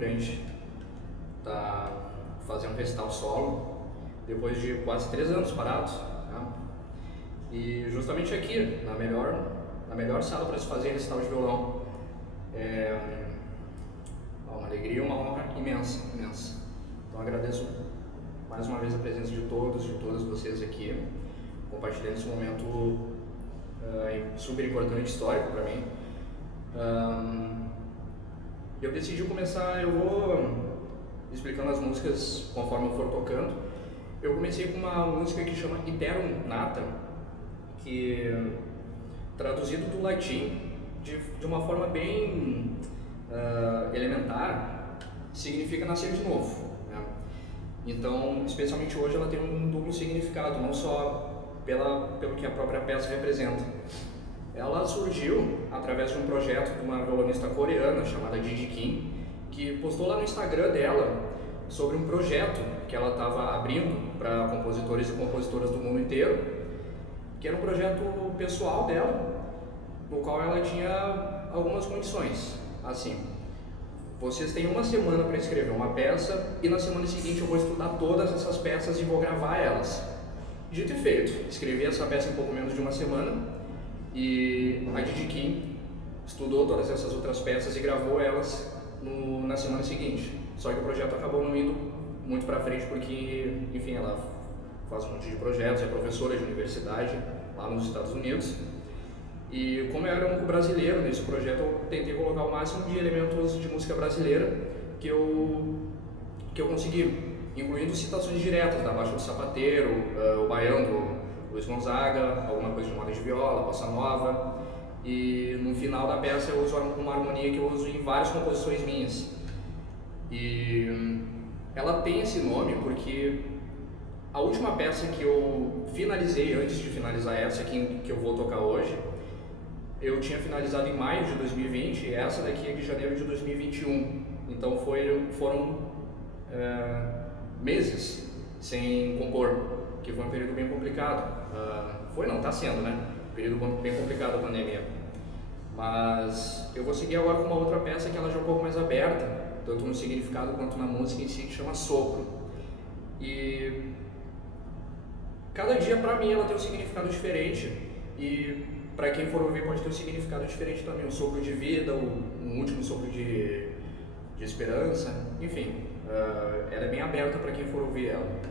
grande tá fazendo recital solo, depois de quase 3 anos parados, né? E justamente aqui, na melhor sala para se fazer recital de violão. É uma alegria e uma honra imensa, imensa. Então agradeço mais uma vez a presença de todos, de todas vocês aqui, compartilhando esse momento super importante, histórico para mim. Eu decidi começar, eu vou explicando as músicas conforme eu for tocando. Eu comecei com uma música que chama Iterum Nata, que traduzido do latim de uma forma bem elementar, significa nascer de novo, né? Então, especialmente hoje, ela tem um duplo significado, não só pelo que a própria peça representa. Ela surgiu através de um projeto de uma violonista coreana chamada Gigi Kim, que postou lá no Instagram dela sobre um projeto que ela estava abrindo para compositores e compositoras do mundo inteiro, que era um projeto pessoal dela, no qual ela tinha algumas condições, assim: vocês têm uma semana para escrever uma peça e na semana seguinte eu vou estudar todas essas peças e vou gravar elas. Dito e feito, escrevi essa peça em pouco menos de uma semana e a Gigi Kim estudou todas essas outras peças e gravou elas na semana seguinte. Só que o projeto acabou não indo muito para frente porque, enfim, ela faz um monte de projetos, é professora de universidade lá nos Estados Unidos. E como eu era um único brasileiro nesse projeto, eu tentei colocar o máximo de elementos de música brasileira que eu consegui, incluindo citações diretas da Baixa do Sapateiro, o Baião do Luiz Gonzaga, alguma coisa de moda de viola, bossa nova. E no final da peça eu uso uma harmonia que eu uso em várias composições minhas. E ela tem esse nome porque a última peça que eu finalizei antes de finalizar essa que eu vou tocar hoje, eu tinha finalizado em maio de 2020 e essa daqui é de janeiro de 2021. Então foram meses sem compor, que foi um período bem complicado. Tá sendo, né? Um período bem complicado a pandemia. Mas eu vou seguir agora com uma outra peça que ela já é um pouco mais aberta, tanto no significado quanto na música em si, que chama Sopro. E cada dia pra mim ela tem um significado diferente e para quem for ouvir pode ter um significado diferente também, um sopro de vida, um último sopro de esperança, enfim, ela é bem aberta para quem for ouvir ela.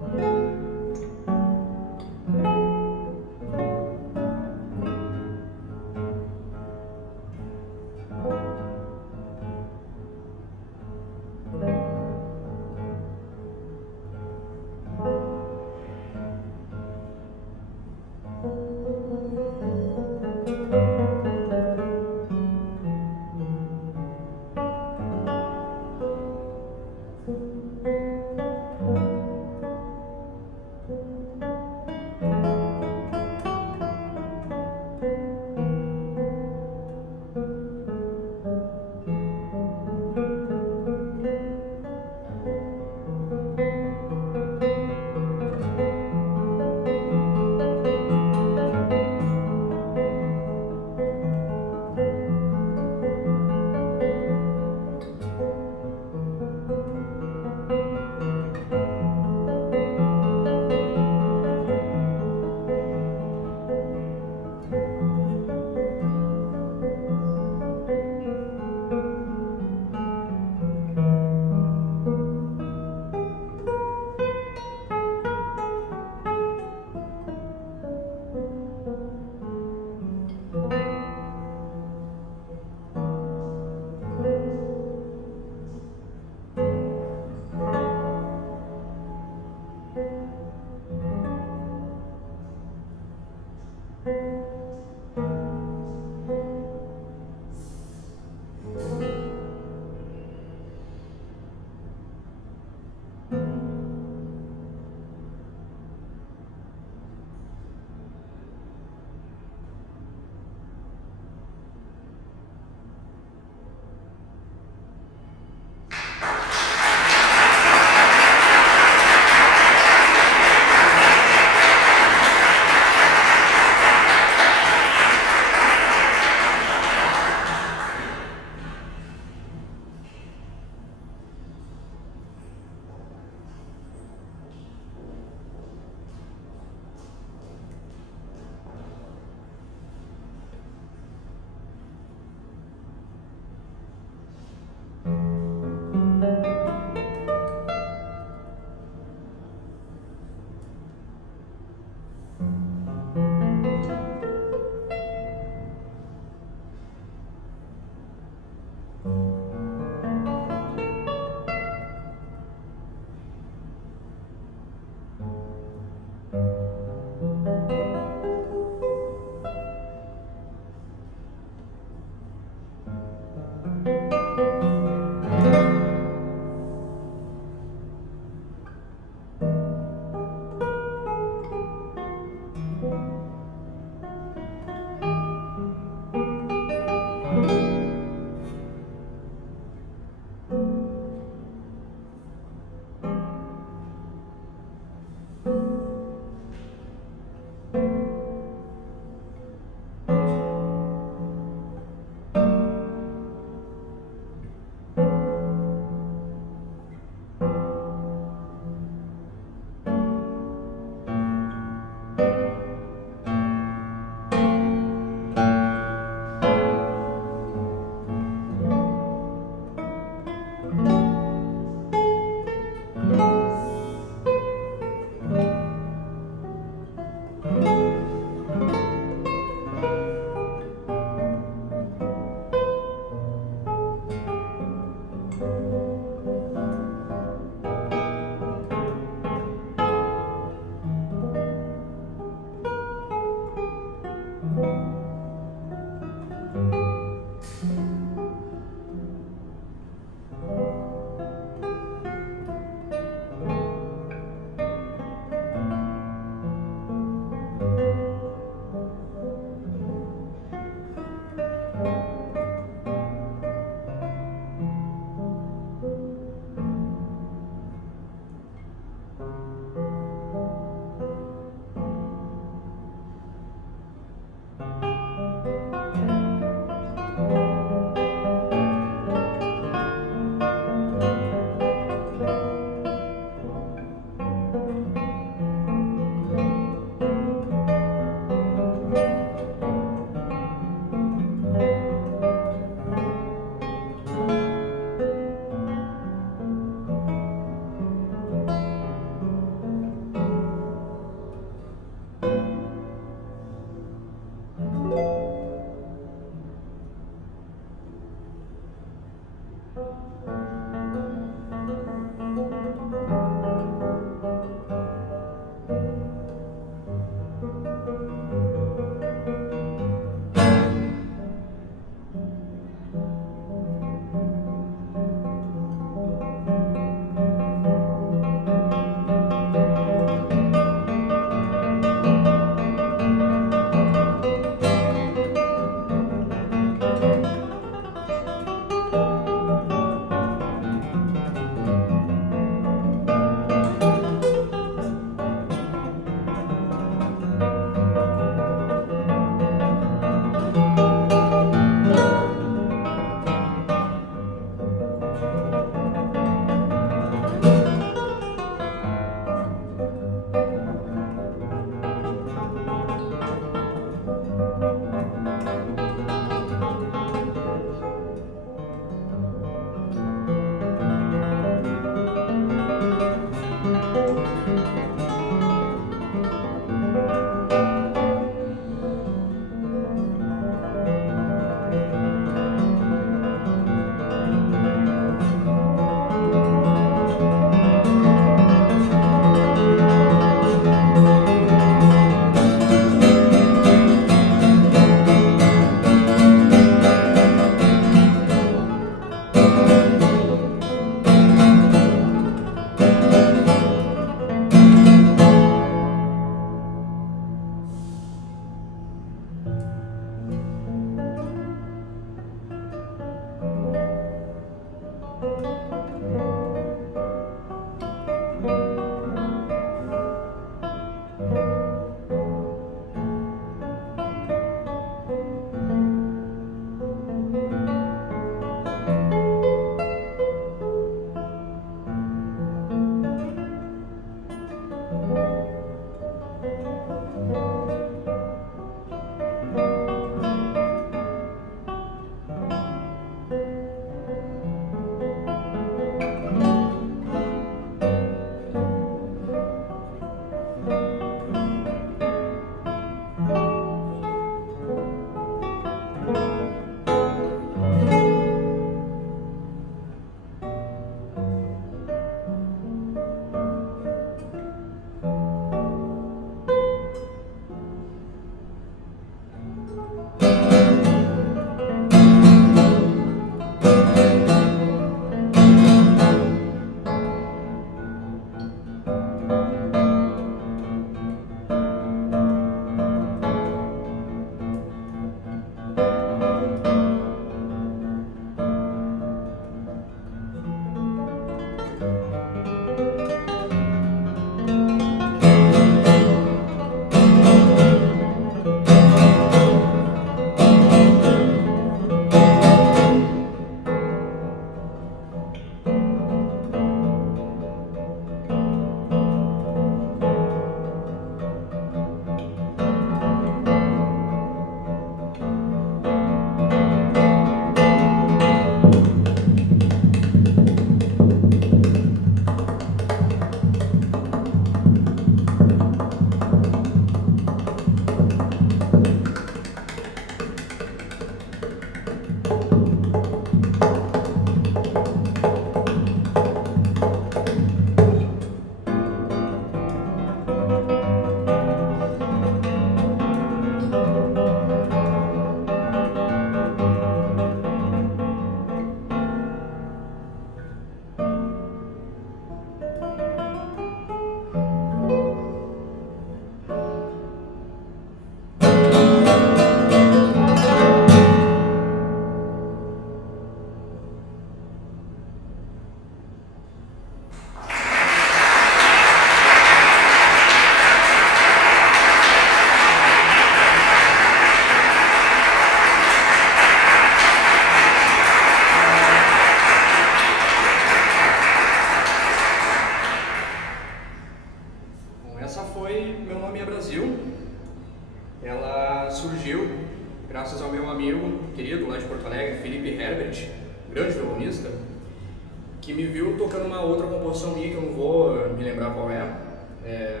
tocando uma outra composição minha que eu não vou me lembrar qual é,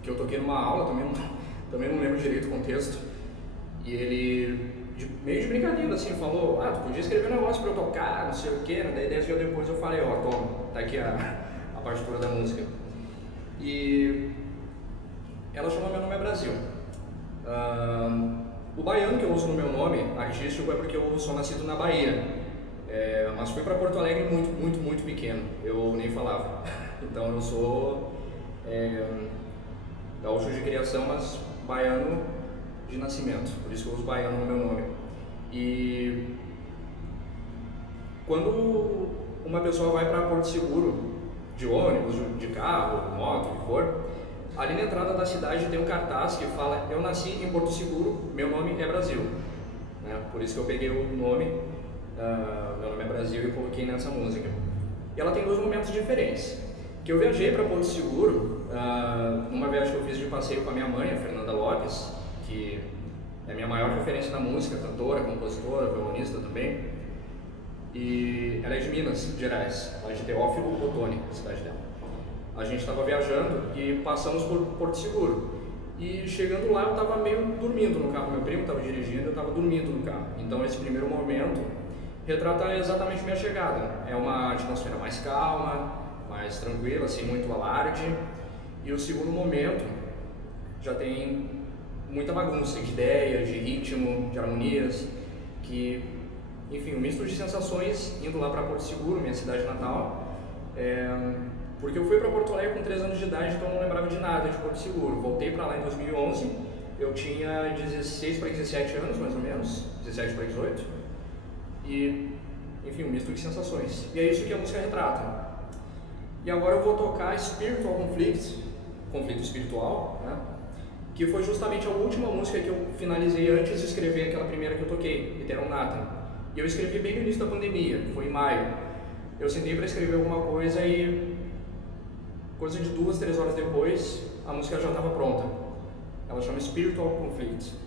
que eu toquei numa aula, também não lembro direito o contexto, e ele, meio de brincadeira assim, falou, tu podia escrever um negócio pra eu tocar, não sei o que, daí 10 dias depois eu falei, toma, tá aqui a partitura da música. E ela chama Meu Nome é Brasil. O baiano que eu uso no meu nome artístico é porque eu sou nascido na Bahia, mas fui para Porto Alegre muito pequeno, eu nem falava. Então eu sou gaúcho de criação, mas baiano de nascimento, por isso que eu uso baiano no meu nome. E quando uma pessoa vai para Porto Seguro, de ônibus, de carro, moto, o que for, ali na entrada da cidade tem um cartaz que fala: eu nasci em Porto Seguro, meu nome é Brasil. Por isso que eu peguei o nome, meu nome é Brasil, e coloquei nessa música. E ela tem dois momentos diferentes. Que eu viajei para Porto Seguro, numa viagem que eu fiz de passeio com a minha mãe, a Fernanda Lopes, que é a minha maior referência na música, cantora, compositora, violonista também. E ela é de Minas Gerais, ela é de Teófilo Otoni, a cidade dela. A gente estava viajando e passamos por Porto Seguro. E chegando lá eu estava meio dormindo no carro, meu primo estava dirigindo, eu estava dormindo no carro. Então esse primeiro momento retrata exatamente minha chegada. É uma atmosfera mais calma, mais tranquila, sem muito alarde. E o segundo momento já tem muita bagunça de ideias, de ritmo, de harmonias, que, enfim, um misto de sensações indo lá para Porto Seguro, minha cidade natal. Porque eu fui para Porto Alegre com 3 anos de idade, então eu não lembrava de nada de Porto Seguro. Voltei para lá em 2011, eu tinha 16 para 17 anos, mais ou menos, 17 para 18. E, enfim, um misto de sensações. E é isso que a música retrata. E agora eu vou tocar Spiritual Conflict, conflito espiritual, que foi justamente a última música que eu finalizei antes de escrever aquela primeira que eu toquei, Eternal Nathan. E eu escrevi bem no início da pandemia, foi em maio. Eu sentei para escrever alguma coisa e, coisa de 2, 3 horas depois, a música já estava pronta. Ela chama Spiritual Conflict.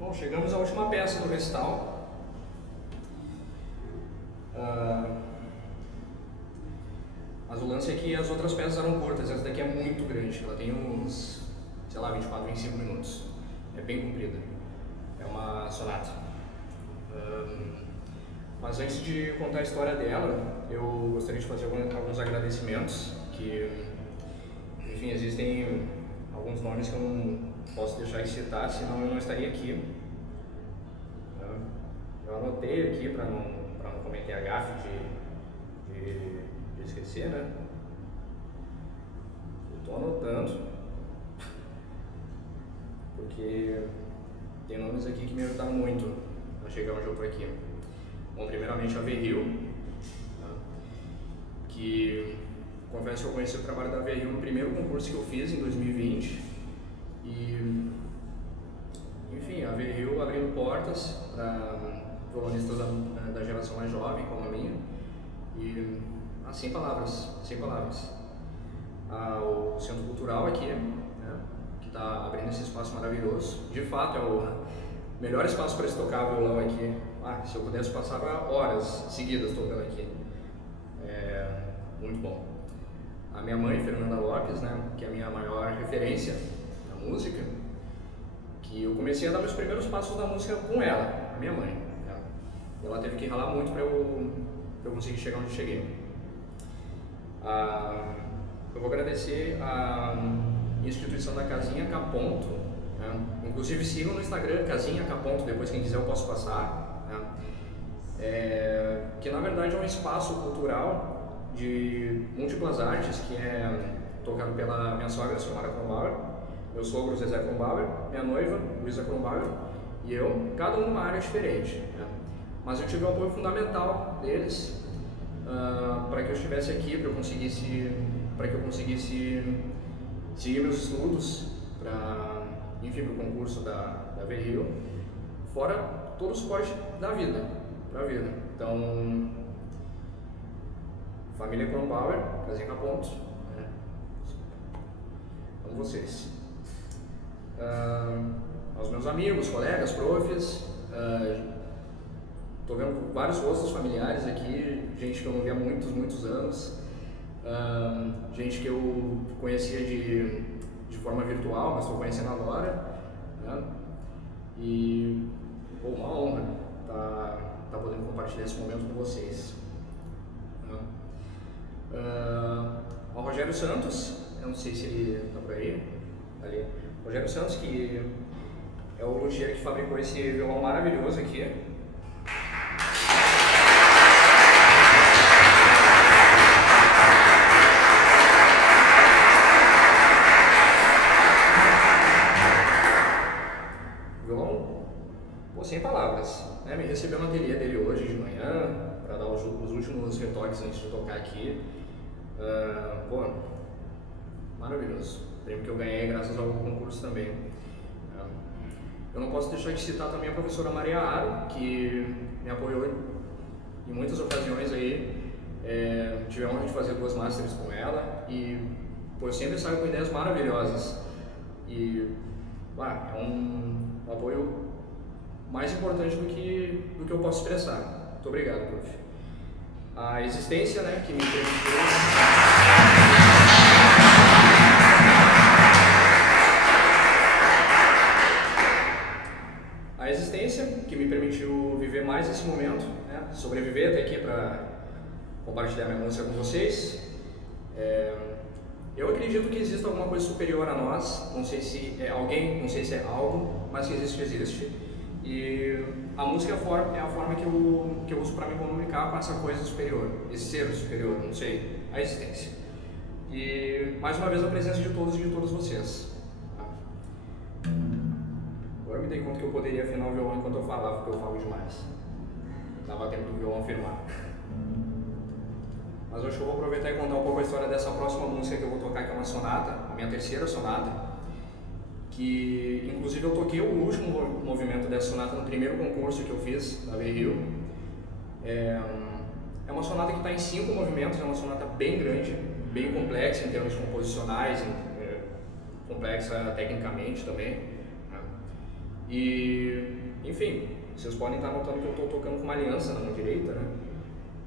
Bom, chegamos à última peça do recital. Mas o lance é que as outras peças eram curtas, essa daqui é muito grande, ela tem uns, sei lá, 24, 25 minutos. É bem comprida. É uma sonata. Mas antes de contar a história dela, eu gostaria de fazer alguns agradecimentos, que, enfim, existem alguns nomes que eu não posso deixar de citar, senão eu não estaria aqui. Eu anotei aqui para não cometer a gafe de esquecer, né? Estou anotando, porque tem nomes aqui que me ajudaram muito a chegar onde eu estou aqui. Bom, primeiramente a Verril, que confesso que eu conheci o trabalho da VRU no primeiro concurso que eu fiz em 2020 e, enfim, a VRU abrindo portas para violonistas da geração mais jovem como a minha e, sem palavras, o Centro Cultural aqui, né, que está abrindo esse espaço maravilhoso, de fato é o melhor espaço para se tocar violão aqui. Se eu pudesse passar horas seguidas tocando aqui, muito bom. A minha mãe, Fernanda Lopes, né, que é a minha maior referência na música, que eu comecei a dar meus primeiros passos na música com ela, a minha mãe. Né? Ela teve que ralar muito para eu conseguir chegar onde cheguei. Eu vou agradecer a instituição da Casinha Caponto, né? Inclusive sigam no Instagram Casinha Caponto, depois quem quiser eu posso passar, né? Que na verdade é um espaço cultural de múltiplas artes que é tocado pela minha sogra, Silmara Kronbauer, meu sogro Zezé Kronbauer, minha noiva Luísa Kronbauer e eu, cada um numa área diferente, né? Mas eu tive o apoio fundamental deles para que eu estivesse aqui, para que eu conseguisse seguir meus estudos para o concurso da VRU, fora todo o suporte da vida, Então, família Kronbauer, Casinha Caponto, né? Amo vocês. Aos meus amigos, colegas, profs, estou vendo vários rostos familiares aqui, gente que eu não via há muitos anos, gente que eu conhecia de forma virtual, mas estou conhecendo agora, né? E uma honra estar podendo compartilhar esse momento com vocês. Ao Rogério Santos, eu não sei se ele está por aí, ali. Rogério Santos, que é o luthier que fabricou esse violão maravilhoso aqui. Violão, sem palavras, né? Me recebeu no ateliê dele hoje de manhã para dar os últimos retoques antes de tocar aqui. Maravilhoso. Prêmio que eu ganhei graças ao concurso também. Eu não posso deixar de citar também a professora Maria Aro, que me apoiou em muitas ocasiões aí. Tive a honra de fazer 2 masters com ela e eu sempre saio com ideias maravilhosas. E é um apoio mais importante do que eu posso expressar. Muito obrigado, prof. A existência, né, que me permitiu... A existência que me permitiu viver mais esse momento, né, sobreviver até aqui para compartilhar minha música com vocês. Eu acredito que existe alguma coisa superior a nós, não sei se é alguém, não sei se é algo, mas que existe. E a música é a forma que eu uso para me comunicar com essa coisa superior, esse ser superior, não sei, a existência. E mais uma vez a presença de todos e de todas vocês. Agora eu me dei conta que eu poderia afinar o violão enquanto eu falava, porque eu falo demais. Dava tempo do violão afirmar. Mas eu acho que eu vou aproveitar e contar um pouco a história dessa próxima música que eu vou tocar, que é uma sonata, a minha terceira sonata, que inclusive eu toquei o último movimento dessa sonata no primeiro concurso que eu fiz na VRU. É uma sonata que está em 5 movimentos, é uma sonata bem grande, bem complexa em termos composicionais, complexa tecnicamente também. Né? E, enfim, vocês podem estar notando que eu estou tocando com uma aliança na mão direita, né?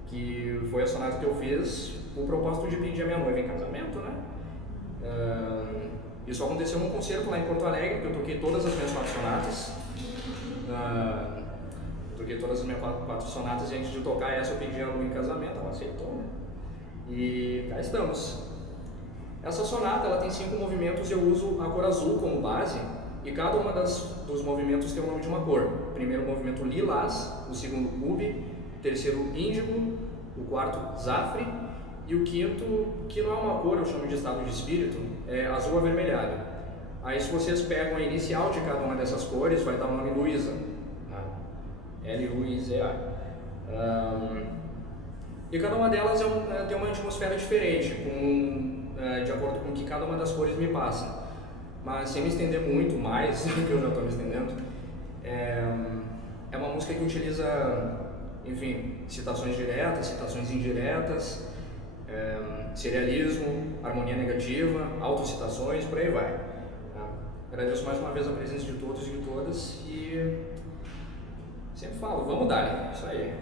Que foi a sonata que eu fiz com o propósito de pedir a minha noiva em casamento, né? Isso aconteceu num concerto lá em Porto Alegre, que eu toquei todas as minhas 4 sonatas. Toquei todas as minhas 4 sonatas e antes de tocar essa eu pedi a noiva em casamento, ela aceitou, né? E cá estamos. Essa sonata ela tem 5 movimentos e eu uso a cor azul como base e cada uma dos movimentos tem o nome de uma cor. O primeiro movimento lilás, o segundo rubi, o terceiro índigo, o quarto zafre e o quinto, que não é uma cor, eu chamo de estado de espírito, é azul avermelhado. Aí se vocês pegam a inicial de cada uma dessas cores, vai dar o nome Luísa, L-U-I-Z-A. E cada uma delas tem uma atmosfera diferente, de acordo com o que cada uma das cores me passa. Mas sem me estender muito mais, que eu já estou me estendendo, é uma música que utiliza, enfim, citações diretas, citações indiretas, serialismo, harmonia negativa, autocitações, por aí vai. Agradeço mais uma vez a presença de todos e de todas e sempre falo, vamos dar, isso aí.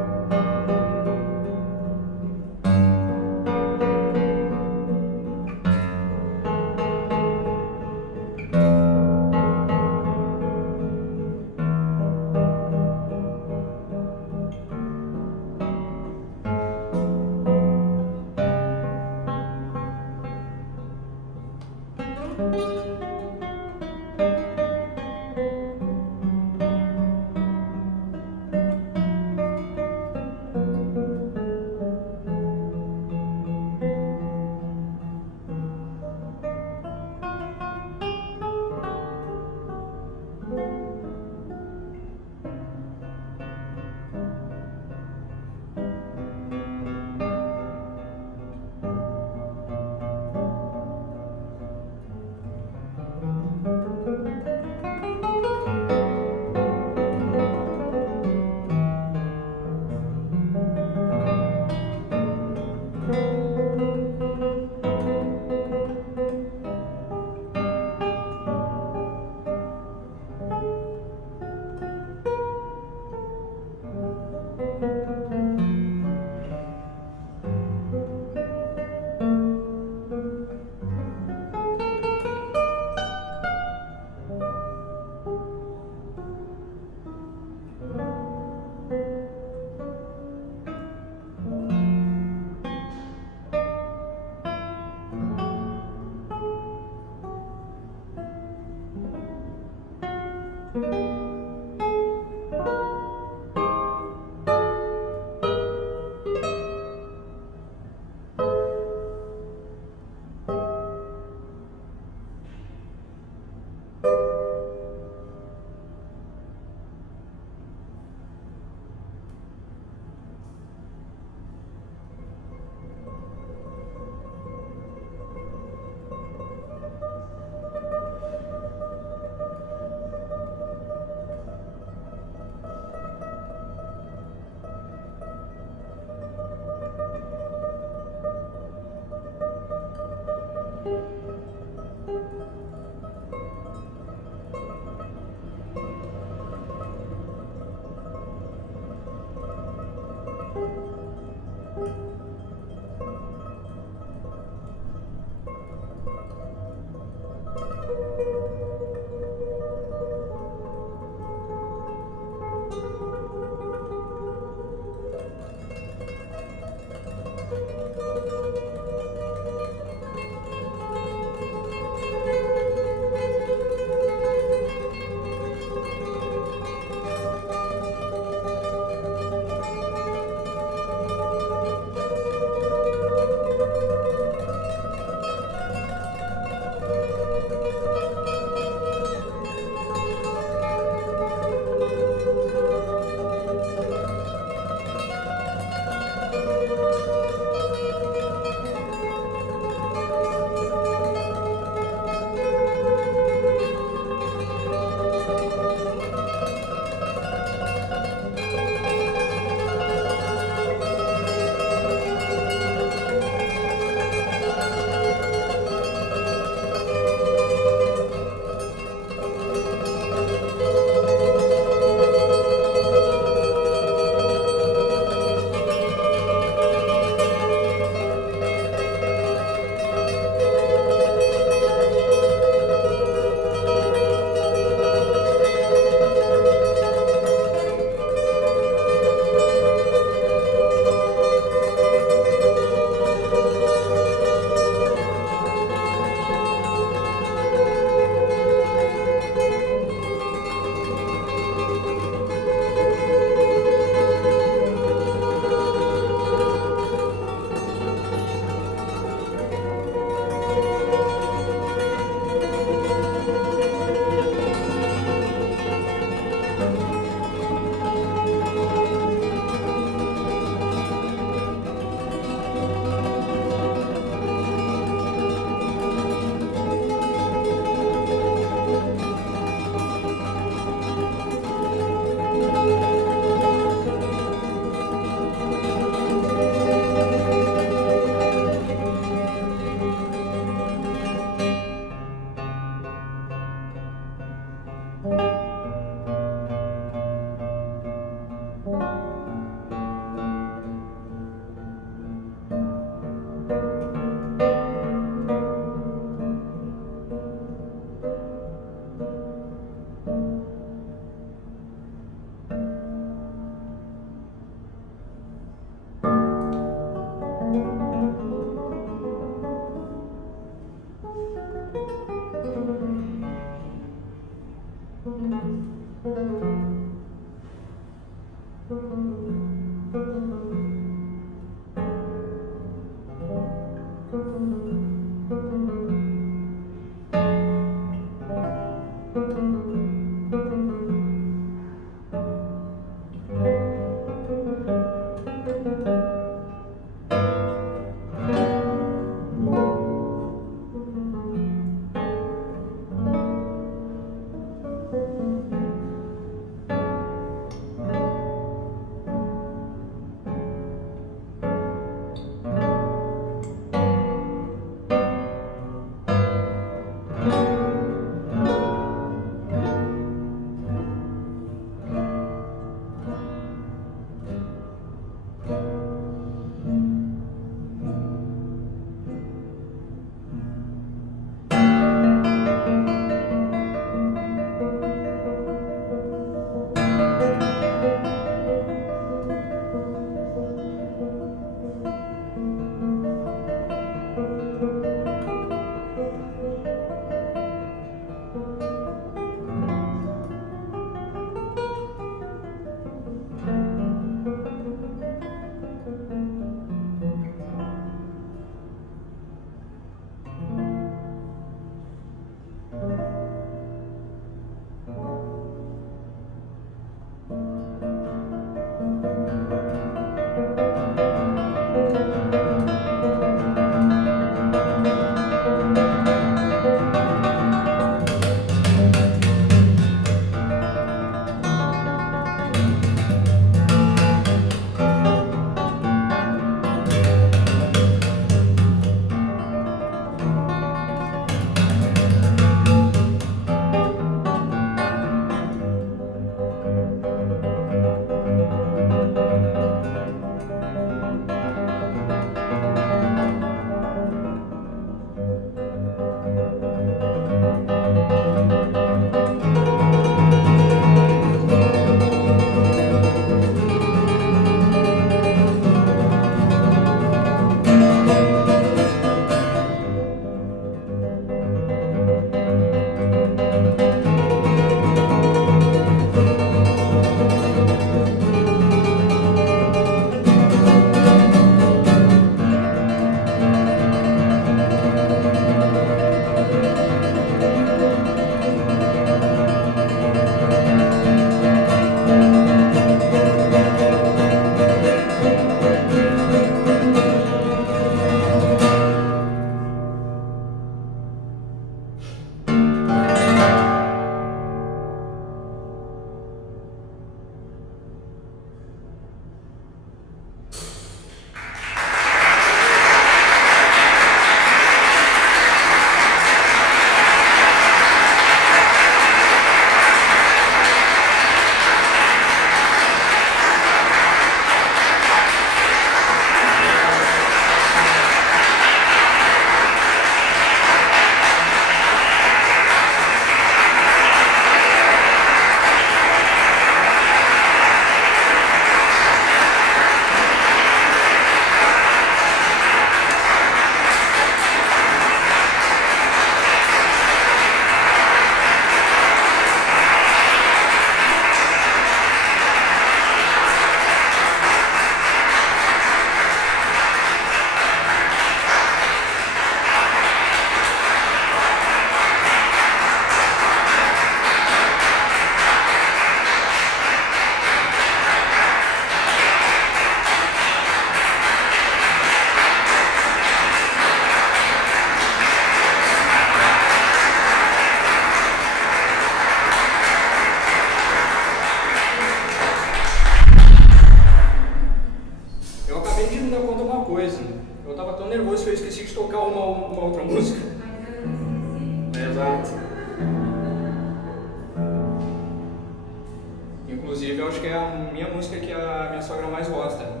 Inclusive, eu acho que é a minha música que a minha sogra mais gosta.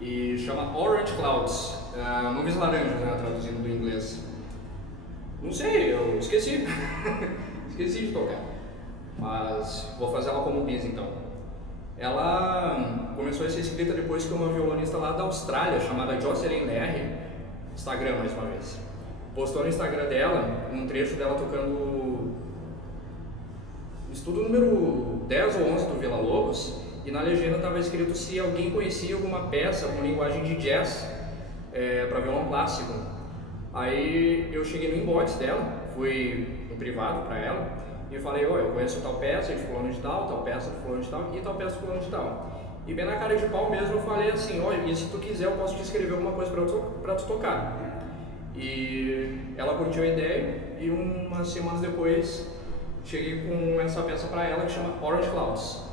E chama Orange Clouds, nuvens laranjas, né, traduzindo do inglês. Não sei, eu esqueci. Esqueci de tocar. Mas vou fazer ela como bis então. Ela começou a ser escrita depois que uma violonista lá da Austrália, chamada Jocelyn Lerry, Instagram mais uma vez, postou no Instagram dela um trecho dela tocando estudo número 10 ou 11 do Villa-Lobos, e na legenda estava escrito se alguém conhecia alguma peça com linguagem de jazz para violão clássico. Aí eu cheguei no inbox dela, fui no privado para ela e falei, eu conheço tal peça de fulano de tal peça de fulano de tal e tal peça de fulano de tal. E bem na cara de pau mesmo eu falei assim, e se tu quiser eu posso te escrever alguma coisa para tu tocar. E ela curtiu a ideia e umas semanas depois cheguei com essa peça para ela que chama Orange Clouds.